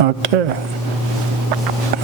Okay.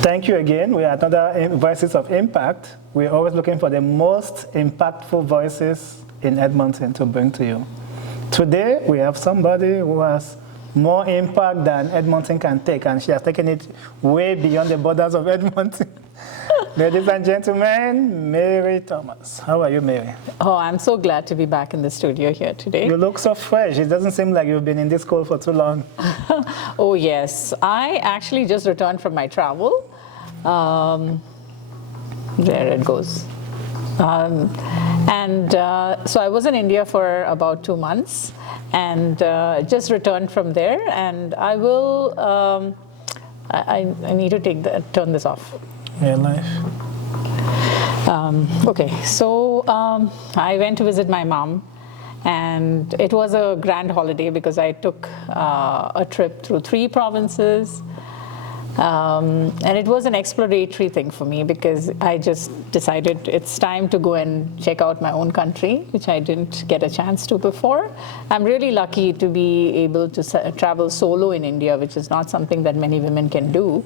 Thank you again. We are another Voices of Impact. We're always looking for the most impactful voices in Edmonton to bring to you. Today, we have somebody who has more impact than Edmonton can take, and she has taken it way beyond the borders of Edmonton. Ladies and gentlemen, Mary Thomas. How are you, Mary? Oh, I'm so glad to be back in the studio here today. You look so fresh. It doesn't seem like you've been in this cold for too long. Oh, yes. I actually just returned from my travel. There it goes. So I was in India for about 2 months and just returned from there. And I will, I need to turn this off. Real life. Okay, so I went to visit my mom, and it was a grand holiday because I took a trip through 3 provinces. And it was an exploratory thing for me because I just decided it's time to go and check out my own country, which I didn't get a chance to before. I'm really lucky to be able to travel solo in India, which is not something that many women can do.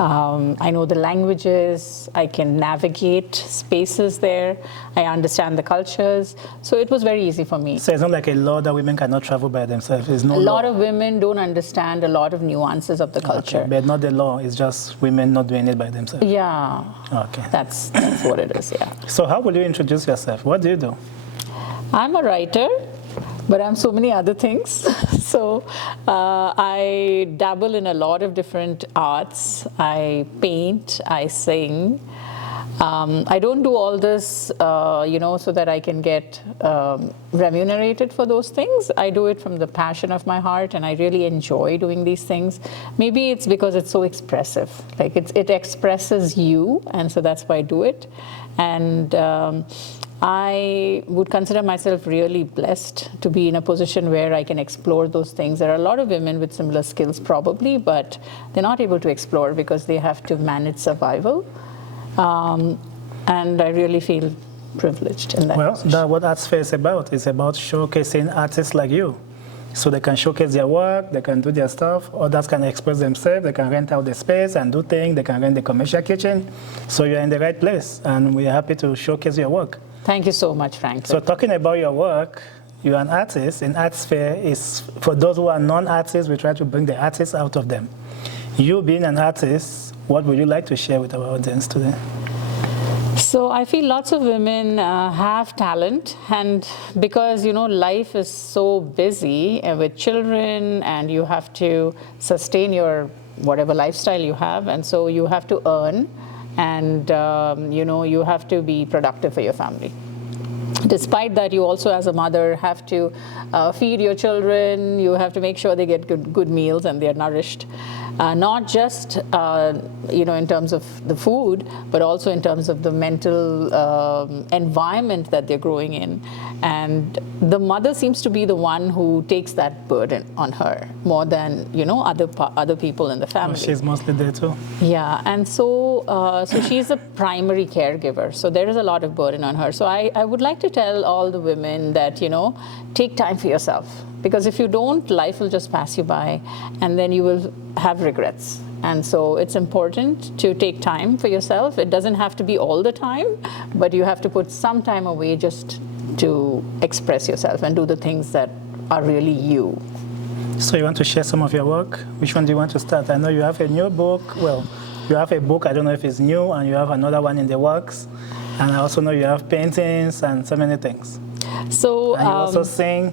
I know the languages, I can navigate spaces there, I understand the cultures, so it was very easy for me. So it's not like a law that women cannot travel by themselves. It's no A lot of women don't understand a lot of nuances of the culture. Okay, but not the law, it's just women not doing it by themselves. Yeah, Okay. that's what it is, yeah. So how will you introduce yourself? What do you do? I'm a writer, but I'm so many other things. So I dabble in a lot of different arts. I paint, I sing. I don't do all this, so that I can get remunerated for those things. I do it from the passion of my heart, and I really enjoy doing these things. Maybe it's because it's so expressive. Like it expresses you, and so that's why I do it. And I would consider myself really blessed to be in a position where I can explore those things. There are a lot of women with similar skills probably, but they're not able to explore because they have to manage survival. And I really feel privileged in that position. That's what Arts Fair is about. It's about showcasing artists like you. So they can showcase their work, they can do their stuff, others can express themselves, they can rent out the space and do things, they can rent the commercial kitchen. So you're in the right place, and we're happy to showcase your work. Thank you so much, Frank. So talking about your work, you're an artist, and Arts Fair is, for those who are non-artists, we try to bring the artists out of them. You being an artist, what would you like to share with our audience today? So I feel lots of women have talent, and because life is so busy with children, and you have to sustain your whatever lifestyle you have, and so you have to earn, and you have to be productive for your family. Despite that, you also as a mother have to feed your children, you have to make sure they get good meals and they're nourished. Not just in terms of the food, but also in terms of the mental environment that they're growing in. And the mother seems to be the one who takes that burden on her more than other people in the family. Oh, she's mostly there too. Yeah, and so she's a primary caregiver. So there is a lot of burden on her. So I would like to tell all the women that take time for yourself. Because if you don't, life will just pass you by, and then you will have regrets. And so it's important to take time for yourself. It doesn't have to be all the time, but you have to put some time away just to express yourself and do the things that are really you. So you want to share some of your work? Which one do you want to start? I know you have a new book. Well, you have a book, I don't know if it's new, and you have another one in the works. And I also know you have paintings and so many things. So and you also sing.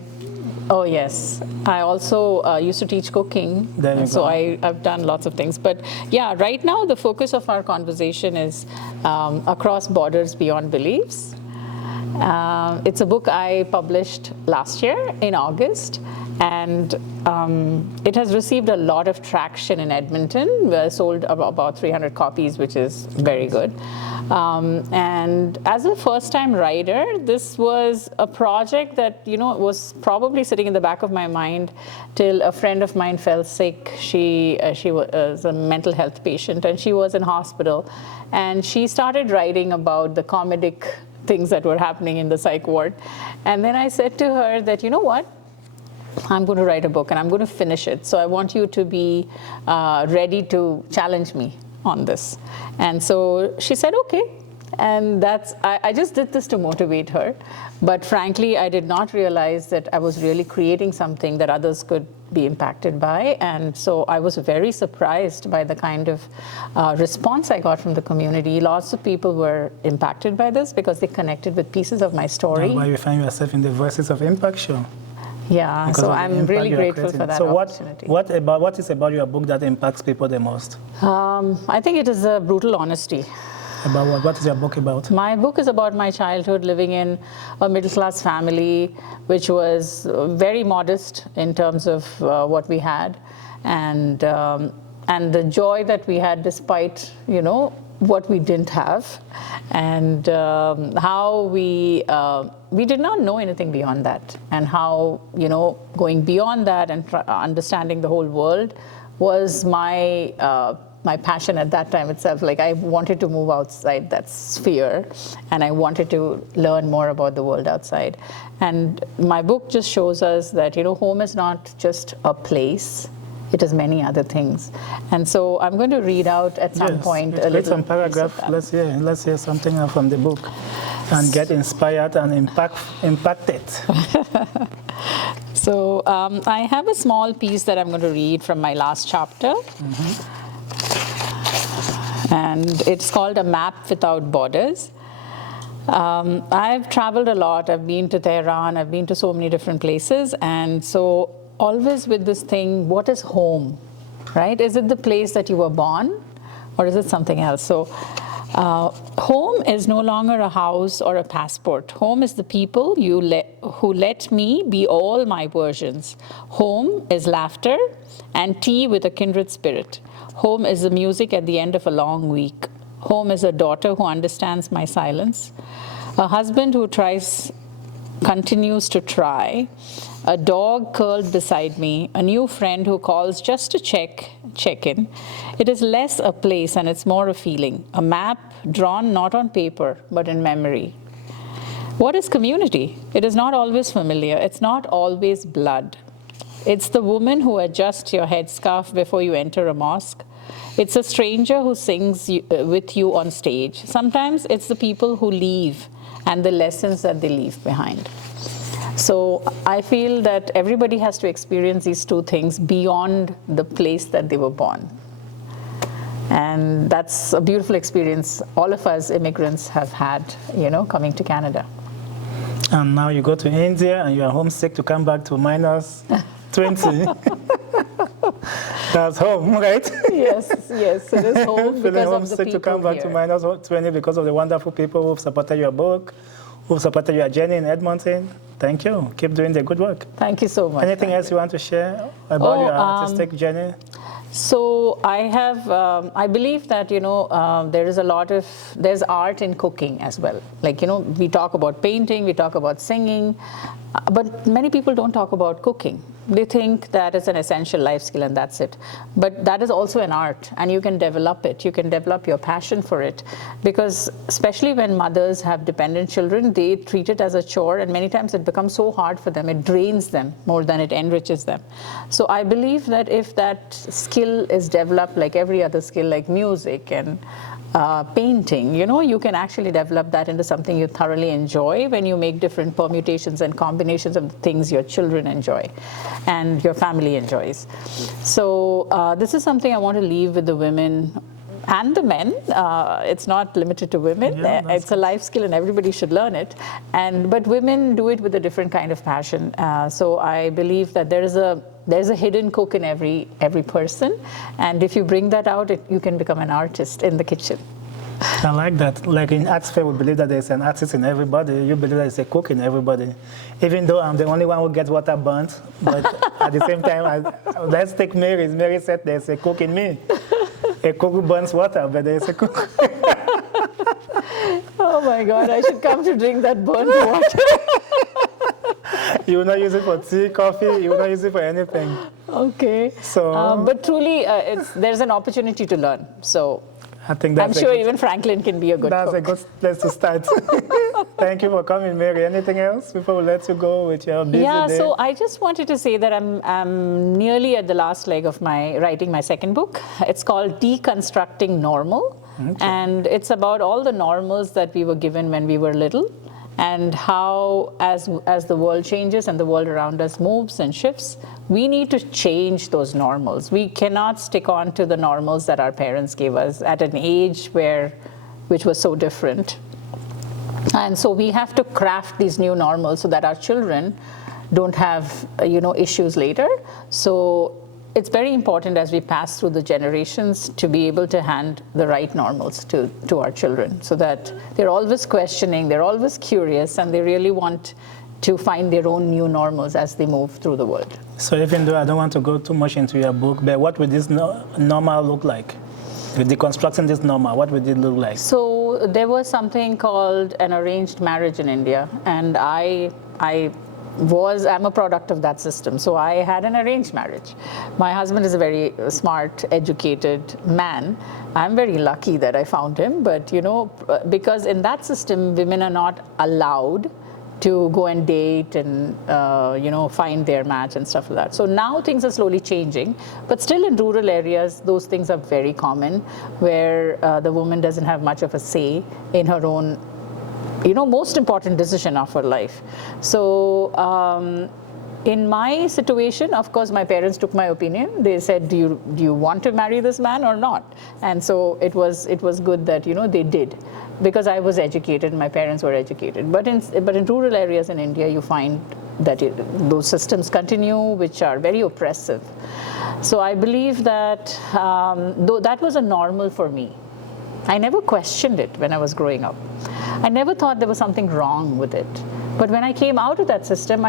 Oh, yes. I also used to teach cooking. So I've done lots of things. But yeah, right now the focus of our conversation is Across Borders Beyond Beliefs. It's a book I published last year in August. And it has received a lot of traction in Edmonton. We sold about 300 copies, which is very good. And as a first-time writer, this was a project that was probably sitting in the back of my mind till a friend of mine fell sick. She was a mental health patient, and she was in hospital. And she started writing about the comedic things that were happening in the psych ward. And then I said to her that, you know what? I'm going to write a book and I'm going to finish it. So I want you to be ready to challenge me on this. And so she said, okay. And I just did this to motivate her. But frankly, I did not realize that I was really creating something that others could be impacted by. And so I was very surprised by the kind of response I got from the community. Lots of people were impacted by this because they connected with pieces of my story. That's why you find yourself in the Voices of Impact show. Yeah, Because so of the I'm impact really you are grateful creating. for that so opportunity. what is about your book that impacts people the most? I think it is a brutal honesty. About what? What is your book about? My book is about my childhood living in a middle-class family, which was very modest in terms of what we had, and the joy that we had despite, what we didn't have, and how we did not know anything beyond that, and how, going beyond that and understanding the whole world was my passion at that time itself. Like, I wanted to move outside that sphere, and I wanted to learn more about the world outside. And my book just shows us that, home is not just a place, it is many other things. And so I'm going to read out at some point a read little some paragraph. piece of that. Let's hear something from the book and get inspired and impacted. So I have a small piece that I'm going to read from my last chapter. Mm-hmm. And it's called A Map Without Borders. I've traveled a lot. I've been to Tehran. I've been to so many different places. And so always with this thing, what is home, right? Is it the place that you were born, or is it something else? So home is no longer a house or a passport. Home is the people who let me be all my versions. Home is laughter and tea with a kindred spirit. Home is the music at the end of a long week. Home is a daughter who understands my silence, a husband who continues to try, a dog curled beside me, a new friend who calls just to check in. It is less a place and it's more a feeling, a map drawn not on paper but in memory. What is community? It is not always familiar. It's not always blood. It's the woman who adjusts your headscarf before you enter a mosque. It's a stranger who sings with you on stage. Sometimes it's the people who leave and the lessons that they leave behind. So I feel that everybody has to experience these two things beyond the place that they were born. And that's a beautiful experience all of us immigrants have had, coming to Canada. And now you go to India and you are homesick to come back to minus 20. That's home, right? Yes, it is home because of the homesick people to come back here. to minus 20 because of the wonderful people who've supported your book, who've supported your journey in Edmonton. Thank you. Keep doing the good work. Thank you so much. Anything else you want to share about your artistic journey? So I believe that, there's art in cooking as well. Like, we talk about painting, we talk about singing, but many people don't talk about cooking. They think that is an essential life skill and that's it. But that is also an art, and you can develop it. You can develop your passion for it, because especially when mothers have dependent children, they treat it as a chore, and many times it becomes so hard for them. It drains them more than it enriches them. So I believe that if that skill is developed like every other skill, like music and painting, you can actually develop that into something you thoroughly enjoy when you make different permutations and combinations of the things your children enjoy and your family enjoys. So this is something I want to leave with the women and the men. It's not limited to women. It's a life skill and everybody should learn it. But women do it with a different kind of passion. So I believe that there's a hidden cook in every person, and if you bring that out, you can become an artist in the kitchen. I like that. Like in Arts Fair, we believe that there's an artist in everybody. You believe there's a cook in everybody. Even though I'm the only one who gets water burnt, but at the same time, let's take Mary's. Mary said there's a cook in me. A cook who burns water, but there's a cook. Oh my God, I should come to drink that burnt water. You will not use it for tea, coffee, you will not use it for anything. Okay. So, but truly, there's an opportunity to learn. So I think that's I'm sure even Franklin can be a good that's cook. a good place to start. Thank you for coming, Mary. Anything else before we let you go with your busy day? So I just wanted to say that I'm nearly at the last leg of writing my second book. It's called Deconstructing Normal. Okay. And it's about all the normals that we were given when we were little, and how as the world changes and the world around us moves and shifts, we need to change those normals. We cannot stick on to the normals that our parents gave us at an age which was so different. And so we have to craft these new normals so that our children don't have issues later. So it's very important as we pass through the generations to be able to hand the right normals to our children, so that they're always questioning, they're always curious, and they really want to find their own new normals as they move through the world. So even though I don't want to go too much into your book, but what would this normal look like? With deconstructing this normal, what would it look like? So there was something called an arranged marriage in India, and I'm a product of that system. So I had an arranged marriage. My husband is a very smart, educated man. I'm very lucky that I found him, but because in that system, women are not allowed to go and date and find their match and stuff like that. So now things are slowly changing, but still in rural areas, those things are very common, where the woman doesn't have much of a say in her own most important decision of her life. So in my situation, of course, my parents took my opinion. They said, do you want to marry this man or not? And so it was good that they did, because I was educated, my parents were educated. But in rural areas in India, you find that those systems continue, which are very oppressive. So I believe that though that was a normal for me, I never questioned it when I was growing up. I never thought there was something wrong with it. But when I came out of that system,